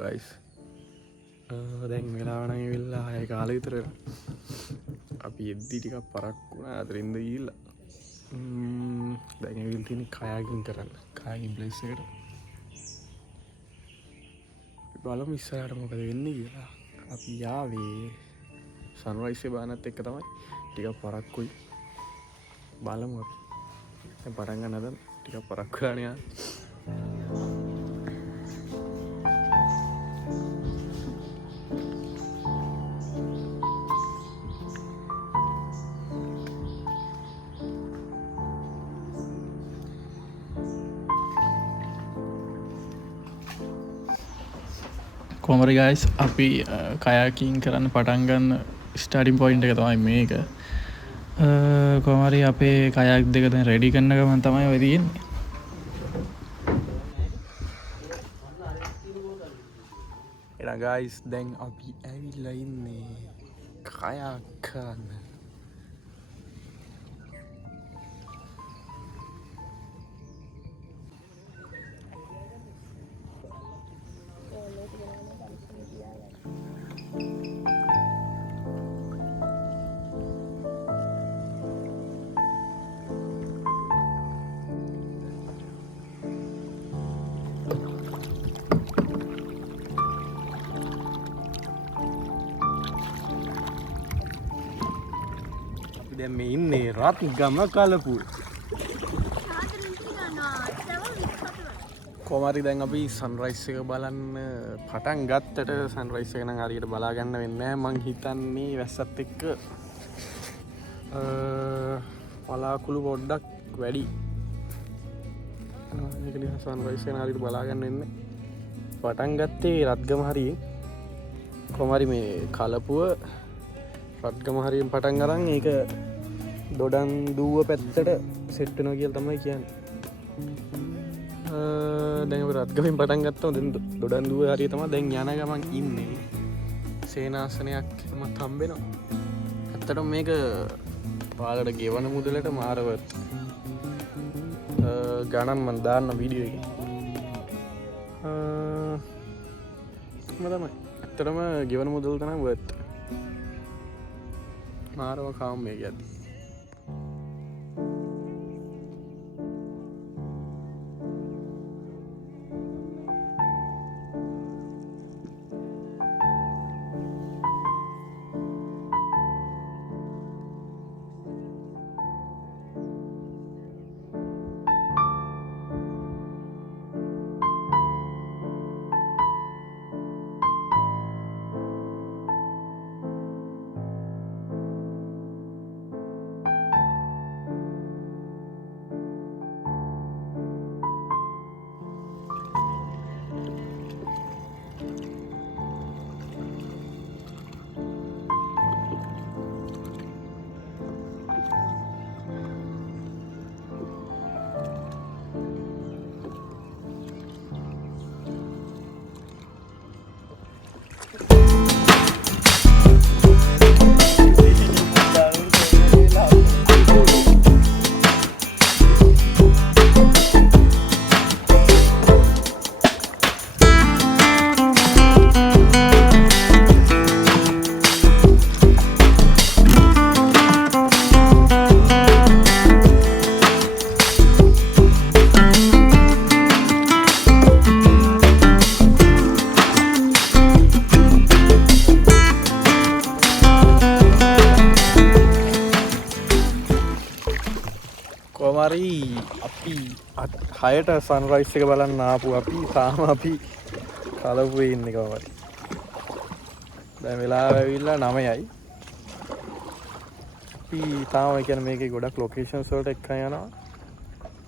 Guys දැන් වෙලාවන වෙල්ලා අය කාල විතර අපි එද්දි ටිකක් පරක් වුණා අතරින්ද ගිහිල්ලා දැන් ඇවිල් තියෙන්නේ කයාකින් කරන්න කයාකින් ප්ලේස් එකට බලමු ඉස්සරහට මොකද වෙන්නේ කියලා අපි යාවේ සන්රයිස් එක බානත් එක්ක තමයි ටිකක් පරක්කුයි බලමු අපි දැන් පටන් ගන්න හදන ටිකක් පරක් වෙලානේ යා කොමරි ගයිස් අපි කයාකින් කරන්න පටන්ගන්න ස්ටාටිම් පොයින්ට එක තමයි මේක කොමරි අපේ කයක් දෙකත රෙඩි කන්න ගමන් තමයි වදන්නේ ගයිස් දැන් අපි ඇවිල්ලා ඉන්නේ කයක් කරන්න දැන් මේ ඉන්නේ රත්ගම කලපුව කොමාරි දැන් අපි සන්රයිස් එක බලන්න පටන් ගත්තට සන්රයිස් එක නම් හරියට බලා ගන්න වෙන්නේ නැහැ මං හිතන්නේ වැස්සත් එක්ක පලාකුළු පොඩ්ඩක් වැඩි ඒක නිසා සන්රයිස් එක හරියට බලා ගන්න වෙන්නේ පටන් ගත්තේ රත්ගම හරියෙන් කොමාරි මේ කලපුව රත්ගම හරියෙන් පටන් අරන් ඒක දොඩන් දුව පැත්තට සෙට් වෙනවා කියලා තමයි කියන්නේ. දැන් අපි රත්ගමෙන් පටන් ගත්තා දැන් දොඩන් දුව හරිය තමයි දැන් යන ගමන් ඉන්නේ. සේනාසනයක් මත හම්බෙනවා. ඇත්තටම මේක ඔයාලට ගෙවන මුදලට මාරව ගණන් මම දාන්න වීඩියෝ එකේ. තමයි. ඇත්තටම ගෙවන මුදල තමයි worth. මාරව කාම් මේක යද්දි කොමාරි අපි හයට සන්රයිස් එක බලන්න ආපු අපි තාම අපි කලපුවේ ඉන්නේ කොමාරි. දැන් වෙලාව ඇවිල්ලා 9යි. අපි තාම කියන්නේ මේකේ ගොඩක් ලොකේෂන්ස් වලට එක්කන් යනවා.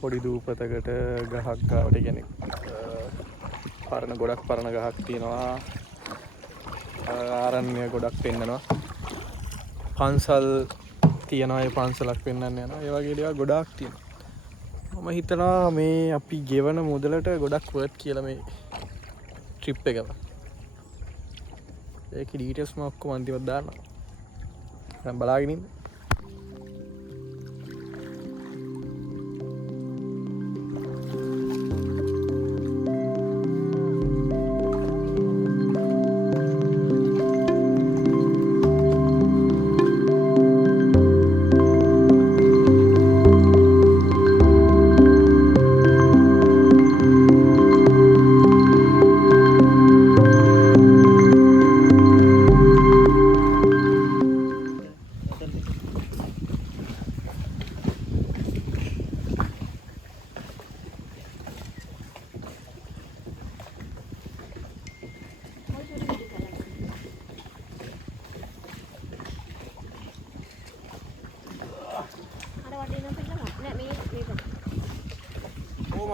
පොඩි දූපතකට ගහක් ගාවට කියන්නේ ගොඩක් පරණ ගහක් තියෙනවා. ආරණ්‍ය ගොඩක් පෙන්නනවා. පන්සල් තියෙනවා ඒ පන්සලක් පෙන්වන්න යනවා ඒ වගේ දේවල් ගොඩාක් තියෙනවා මම හිතනවා මේ අපි ගෙවන මුදලට ගොඩක් වර්ත් කියලා මේ ට්‍රිප් එකම ඒකේ ඩීටේල්ස් මම ඔක්කොම අන්තිමට දාන්නම් දැන් බලාගෙන ඉන්න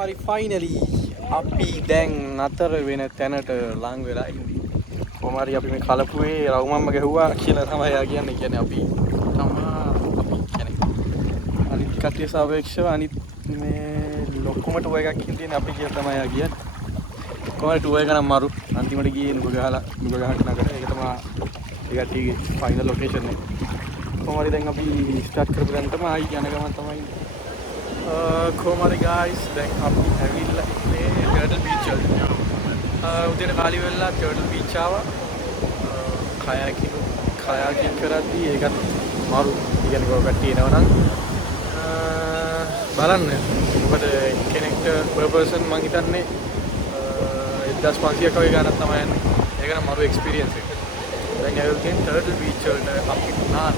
කොහමරි ෆයිනලි අපි දැන් නතර වෙන තැනට ලං වෙලා ඉන්නේ. කොහමරි අපි මේ කලපුවේ රවුමම්ම ගැහුවා කියලා තමයි යා කියන්නේ. කියන්නේ අපි කියන්නේ අනිත් කට්ටිය සාපේක්ෂව අනිත් මේ ලොකුම ටුව එකක් හිටින්නේ අපි කියලා තමයි යා කියන්නේ. කොහමරි ටුව එක නම් මාරු. අන්තිමට ගියේ නුග ගහට නගර. ඒක තමයි ඒ කට්ටියගේ ෆයිනල් ලොකේෂන් එක. කොහමරි දැන් අපි ස්ටාර්ට් කරපු දැන් තමයි ආයි යන ගමන් තමයි කොහමරි guys දැන් අපි ඇවිල්ලා ඉන්නේ ටර්ටල් බීච් වලට. උදේට කාලි වෙලා ටර්ටල් බීච් ආවා. කයාකින් කරද්දී ඒකත් මාරු. කියන්නේ කොහොම කට්ටිය එනවනම් බලන්න. මොකද කෙනෙක්ට per person මං හිතන්නේ 1500ක් වගේ ගානක් තමයි යන්නේ. ඒක නම් මාරු එක්ස්පීරියන්ස් එක. දැන් ඇවිල්ලා ටර්ටල් බීච් වලට අපි නාන.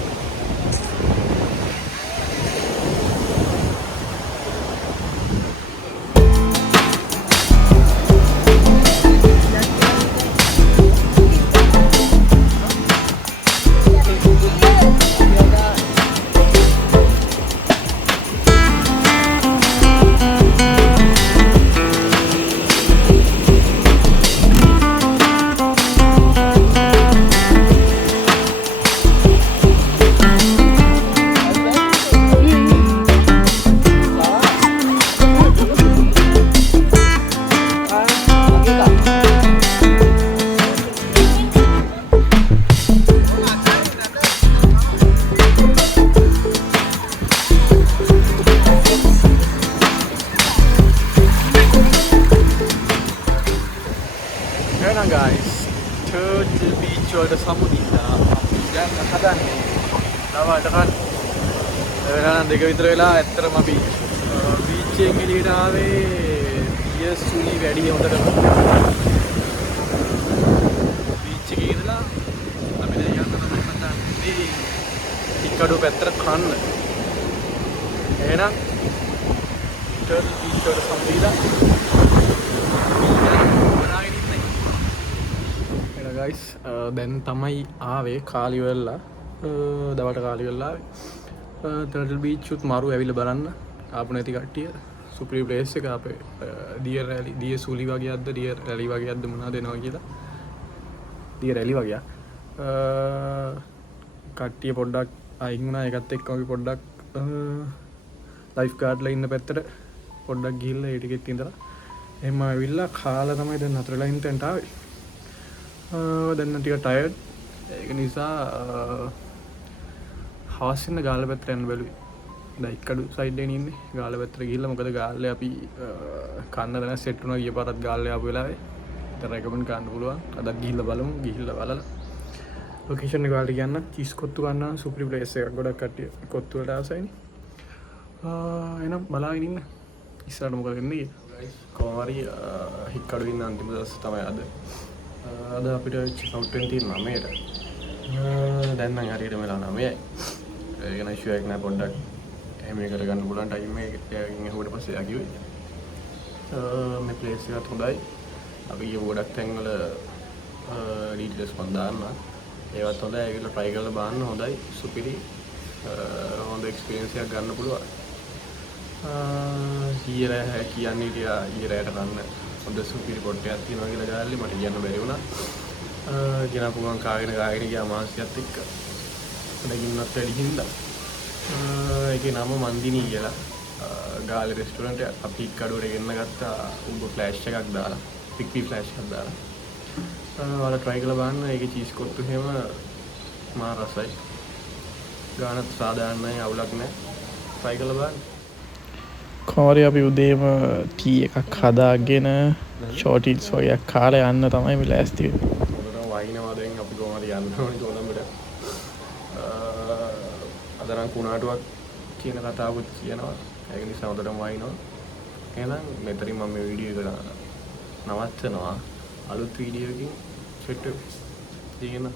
guys, Turtle Beach වලට සමුදිලා අපි දැන් හදන්නේ දවල්ට කන්න. ගණන් දෙක විතර වෙලා ඇත්තටම අපි බීච් එකෙන් එළියට ආවේ සුලි වැඩි හොඳට. බීච් එකේ ඉඳලා අපි දැන් යන්න තමයි හදන්නේ. ටිකඩු පැත්තට කන්න. එහෙනම් Turtle Beach වලට සමුදිලා guys දැන් තමයි ආවේ කාලි වෙලා දවල්ට කාලි වෙලා ටර්ටල් බීච් උත් මාරු ඇවිල්ලා බලන්න ආපු නැති කට්ටිය සුපිරි ප්ලේස් එක අපේ ඩියර් රැලි ඩියර් සූලි වගේක්ද ඩියර් රැලි වගේක්ද මොනවද එනවා කියලා ඩියර් රැලි වගේක් කට්ටිය පොඩ්ඩක් අයින් වුණා ඒකත් එක්ක අපි පොඩ්ඩක් ලයිෆ් ගාඩ්ලා ඉන්න පැත්තට පොඩ්ඩක් ගිහිල්ලා ඒ ටිකෙත් ඉඳලා එහෙම ඇවිල්ලා කාලා තමයි දැන් හතරලා ඉන්න තැනට ආවේ. දැන් ටික ටයර්ඩ් ඒක නිසා හවස් වෙන ගාල්ල පැත්තට යන්න බැලුවේ. දැන් ඉක්කඩු සයිඩ් එකේ ඉන්නේ ගාල්ල පැත්තට ගිහිල්ලා මොකද ගාල්ලේ අපි කන්න දැන සෙට් වුණා ගිය පාරත් ගාල්ලේ ආපු වෙලාවේ. ඉතින් රෙකමන්ඩ් කරන්න පුළුවන්. අදත් ගිහිල්ලා බලමු. ගිහිල්ලා බලලා ලොකේෂන් එක වලට ගියන්න චීස් කොත්තු ගන්න සුපිරි ප්ලේස් එකක් ගොඩක් කට්ටිය කොත්තු වලට ආසයිනේ. එහෙනම් බලාගෙන ඉන්න. ඉස්සරහට මොකද වෙන්නේ කියලා. කොහොම හරි හික්කඩු ඉන්න අන්තිම දවස් තමයි අද. අද අපිට චෙක්අවුට් වෙන්න තියෙන 9ට. දැන් නම් හරියට වෙලා 9යි. ඒක නම් ඉෂුව එකක් නෑ පොඩ්ඩක් එහෙම කරගන්න පුළුවන් ටයිම් එකකින් එහුවට පස්සේ යා කිව්වේ. මේ ප්ලේස් එකත් හොඳයි. අපි ගිය ගොඩක් තැන්වල ඩීටේල්ස් මන් දාන්න. ඒවත් හොඳයි. ඒකල try කරලා බලන්න හොඳයි. සුපිරි හොඳ එක්ස්පීරියන්ස් එකක් ගන්න පුළුවන්. ඊයේ කියන්නේ ඊයේට ගන්න හොඳ සුපිරි පොට්ටයක් තියෙනවා කියලා ගාල්ලි මට කියන්න බැරි වුණා. කියන පුගන් කාගෙන ගියා මාසියත් එක්ක. දෙකින්වත් වැඩි හින්දා. ඒකේ නම මන්දිනී කියලා. ගාල්ලි රෙස්ටුරන්ට් එක අපි කඩුවට ගෙන්න ගත්තා උඹ ෆ්ලෑෂ් එකක් දාලා. පික්පි ෆ්ලෑෂ් එකක් දාලා. ඔයාලා try කරලා බලන්න. ඒකේ චීස් කොත්තු හැම මා රසයි. ගානත් සාදාන්නයි අවුලක් නැහැ. try කරලා බලන්න. කොහොමරි අපි උදේම ටී එකක් හදාගෙන ෂෝටිල්ස් වගේ කාලා යන්න තමයි මේ ලෑස්ති වෙන්නේ. මොකද වයින්නවා දැන් අපි කොහොමද යන්න ඕනේ කොළඹට. අදරන් කුණාටුවක් කියන කතාවකුත් කියනවා. ඒක නිසා හොඳටම වයින්නවා. එහෙනම් මෙතනින් මම මේ වීඩියෝ එක නවත්තනවා. අලුත් වීඩියෝ එකකින් සෙට් වෙමු.